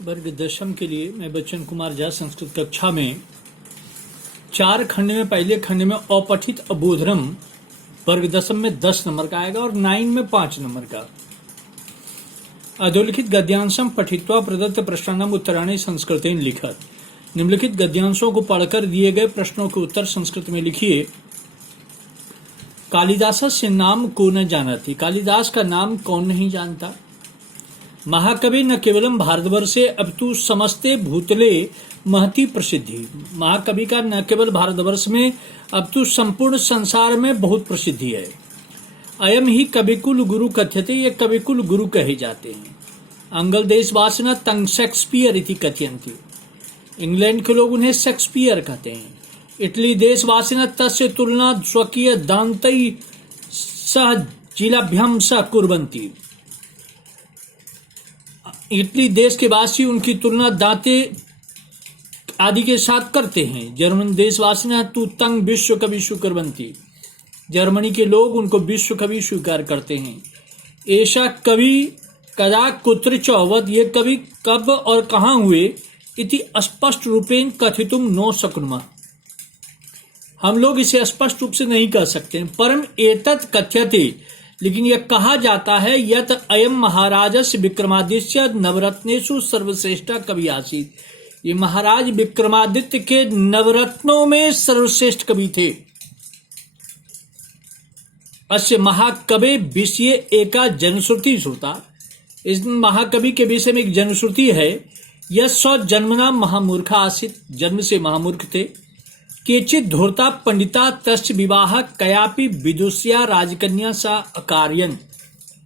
वर्ग दशम के लिए मैं बच्चन कुमार झा संस्कृत कक्षा में 4 खंड में पहले खंड में अपठित अबोधरम वर्ग दशम में 10 नंबर का आएगा और 9 में 5 नंबर का। अधोलिखित गद्यांशम पठित्वा प्रदत्त प्रश्नानाम उत्तराणि संस्कृतेन लिखत। निम्नलिखित गद्यांशों को पढ़कर दिए गए प्रश्नों के उत्तर संस्कृत में लिखिए। कालिदास से नाम को न जानती। कालिदास का नाम कौन नहीं जानता। महाकवि न केवलम भारतवर्षे अपितु समस्ते भूतले महती प्रसिद्धि। महाकवि का न केवल भारतवर्ष में अपितु संपूर्ण संसार में बहुत प्रसिद्धि है। अयम ही कविकुल गुरु कथ्यते। ये कविकुल गुरु कहे जाते हैं। अंगल देशवासिना तंग शेक्सपियर इति कथयन्ति। इंग्लैंड के लोग उन्हें शेक्सपियर कहते हैं। इटली देशवासिना तस्य तुलना स्वकीय दान्तै सह जिलाभ्याम सह कुर्वन्ति। इटली देश के वासी उनकी तुलना दांते आदि के साथ करते हैं। जर्मन देशवासी तू तंग विश्व कवि कुर्वन्ति। जर्मनी के लोग उनको विश्व कवि स्वीकार करते हैं। ऐसा कवि कदा कुत्र चौवत। ये कवि कब और कहाँ हुए इति स्पष्ट रूपेण कथितुम नो शक्नुमः। हम लोग इसे स्पष्ट रूप से नहीं कह सकते। परम एतत् कथ्यते। लेकिन यह कहा जाता है यत अयम महाराजस्य विक्रमादित्य नवरत्नेषु सर्वश्रेष्ठ कवि आसीत। ये महाराज विक्रमादित्य के नवरत्नों में सर्वश्रेष्ठ कवि थे। अस्य महाकवि विषय एका जनश्रुति श्रुता। इस महाकवि के विषय में एक जनश्रुति है। यह स्व जन्मना महामूर्खा आसीत। जन्म से महामूर्ख थे। केचित धूर्ता पंडिता तस्य विवाह कयापि विदुषिया राजकन्या सा अकार्यन।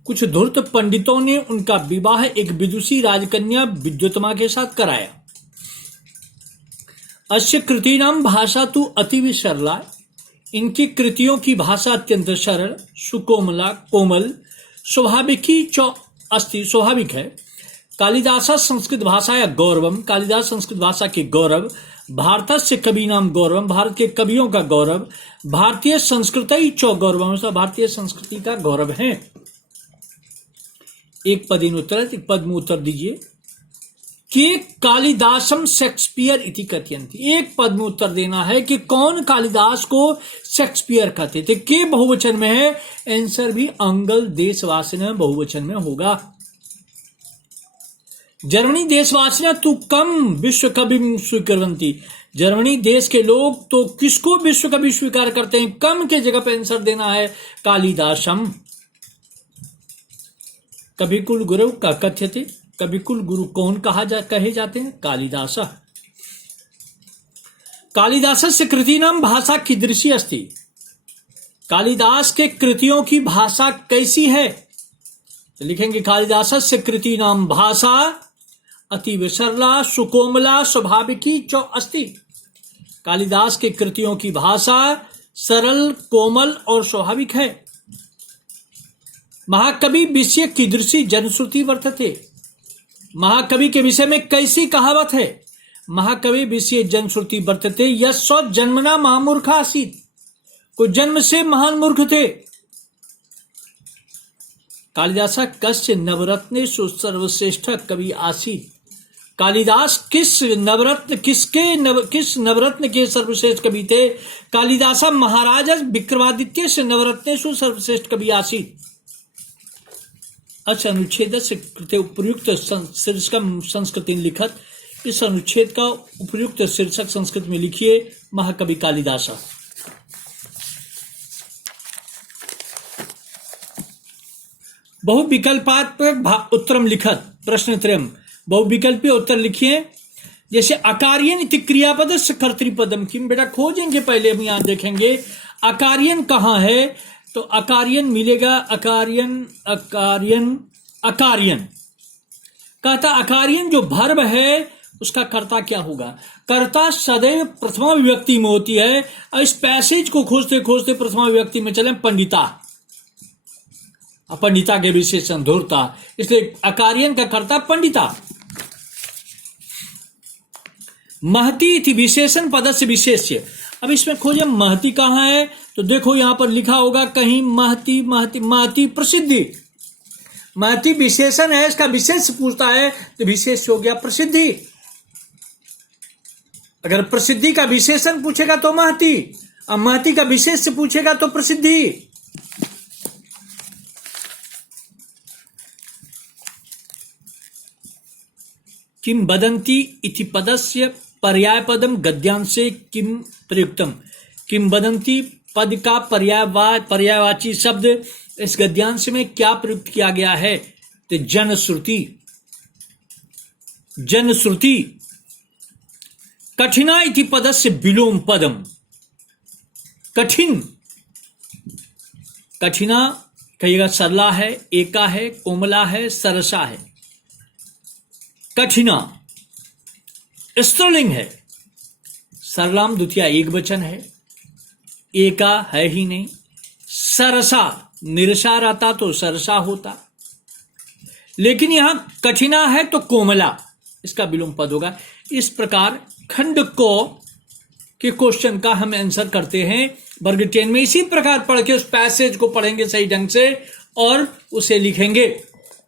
कुछ धूर्त पंडितों ने उनका विवाह एक विदुषी राजकन्या विद्युतमा के साथ कराया। अस्य कृतीनाम भाषा तु अतीव सरला। इनकी कृतियों की भाषा अत्यंत सरल सुकोमला कोमल स्वाभाविकी च अस्ति। स्वाभाविक है। कालिदासा संस्कृत भाषा या गौरवम। कालिदास संस्कृत भाषा के गौरव। भारत से कवि नाम गौरव। भारत के कवियों का गौरव। भारतीय संस्कृति चौ गौरव। भारतीय संस्कृति का गौरव है। एक पद इन उत्तर एक पद में उत्तर दीजिए कि कालिदासम शेक्सपियर इति कथयन्ति। एक पद में उत्तर देना है कि कौन कालिदास को शेक्सपियर कहते थे। के बहुवचन में है। आंसर भी अंगल देशवासी में बहुवचन में होगा। जर्मनी देशवासियां तू कम विश्व कवि स्वीकारवंती। जर्मनी देश के लोग तो किसको विश्व कवि स्वीकार करते हैं। कम के जगह पर आंसर देना है कालिदासम। कविकुल गुरु का कथ्यते। कविकुल गुरु कौन कहे जाते हैं। कालिदास। कालिदास से कृति नाम भाषा कीदृशी अस्ति। कालिदास के कृतियों की भाषा कैसी है। तो लिखेंगे कालिदास से कृति नाम भाषा अतीव सरला सुकोमला स्वाभाविकी च अस्ति। कालिदास के कृतियों की भाषा सरल कोमल और स्वाभाविक है। महाकवि विषय कीदृशी जनश्रुति वर्तते। महाकवि के विषय में कैसी कहावत है। महाकवि विषय जनश्रुति वर्तते यह स्व जन्मना महामूर्ख आसीत। को जन्म से महान मूर्ख थे। कालिदास कस्य नवरत्नेषु सर्वश्रेष्ठ कवि आसीत। कालिदास किस नवरत्न के सर्वश्रेष्ठ कवि थे। कालिदास महाराज विक्रमादित्य से नवरत्नेषु सर्वश्रेष्ठ कवि आसीत। अच्छा अनुच्छेद से कृते उपयुक्त शीर्षक संस्कृत लिखत। इस अनुच्छेद का उपयुक्त शीर्षक संस्कृत में लिखिए महाकवि कालिदास। बहुविकल्पात्मक उत्तरम लिखत। प्रश्न त्रयम। बहुविकल्पीय उत्तर लिखिए। जैसे अकार्यन इति क्रियापद से कर्तृपदम किम। बेटा खोजेंगे पहले हम यहां देखेंगे अकार्यन कहां है। तो अकार्यन मिलेगा। अकार्यन अकार्यन अकार्यन कहता। अकार्यन जो भर्ब है उसका कर्ता क्या होगा। कर्ता सदैव प्रथमा विभक्ति में होती है। इस पैसेज को खोजते खोजते प्रथमा विभक्ति में चले पंडिता। पंडिता के विशेषण धूर्ता। इसलिए अकार्यन का कर्ता पंडिता। महती इति विशेषण पदस्य विशेष्य। अब इसमें खोजे महती कहां है। तो देखो यहां पर लिखा होगा कहीं महती महती महती प्रसिद्धि। महति विशेषण है, इसका विशेष पूछता है तो विशेष हो गया प्रसिद्धि। अगर प्रसिद्धि का विशेषण पूछेगा तो महति, और महति का विशेष से पूछेगा तो प्रसिद्धि। किम वदन्ति इति पदस्य पर्यायपदम गद्यांशे किम प्रयुक्तम। किम वदन्ति पद का पर्यायवाची शब्द इस गद्यांश में क्या प्रयुक्त किया गया है? तो जनश्रुति। जनश्रुति। कठिना इति पदस्य विलोम पदम। कठिन, कठिना कहिएगा सरला है, एका है, कोमला है, सरसा है। कठिना स्त्रीलिंग है, सरलाम द्वितीया एक वचन है, एका है ही नहीं। सरसा निरसा आता तो सरसा होता, लेकिन यहां कठिना है तो कोमला, इसका विलोम पद होगा। इस प्रकार खंड को के क्वेश्चन का हम आंसर करते हैं वर्ग 10 में। इसी प्रकार पढ़ के उस पैसेज को पढ़ेंगे सही ढंग से और उसे लिखेंगे।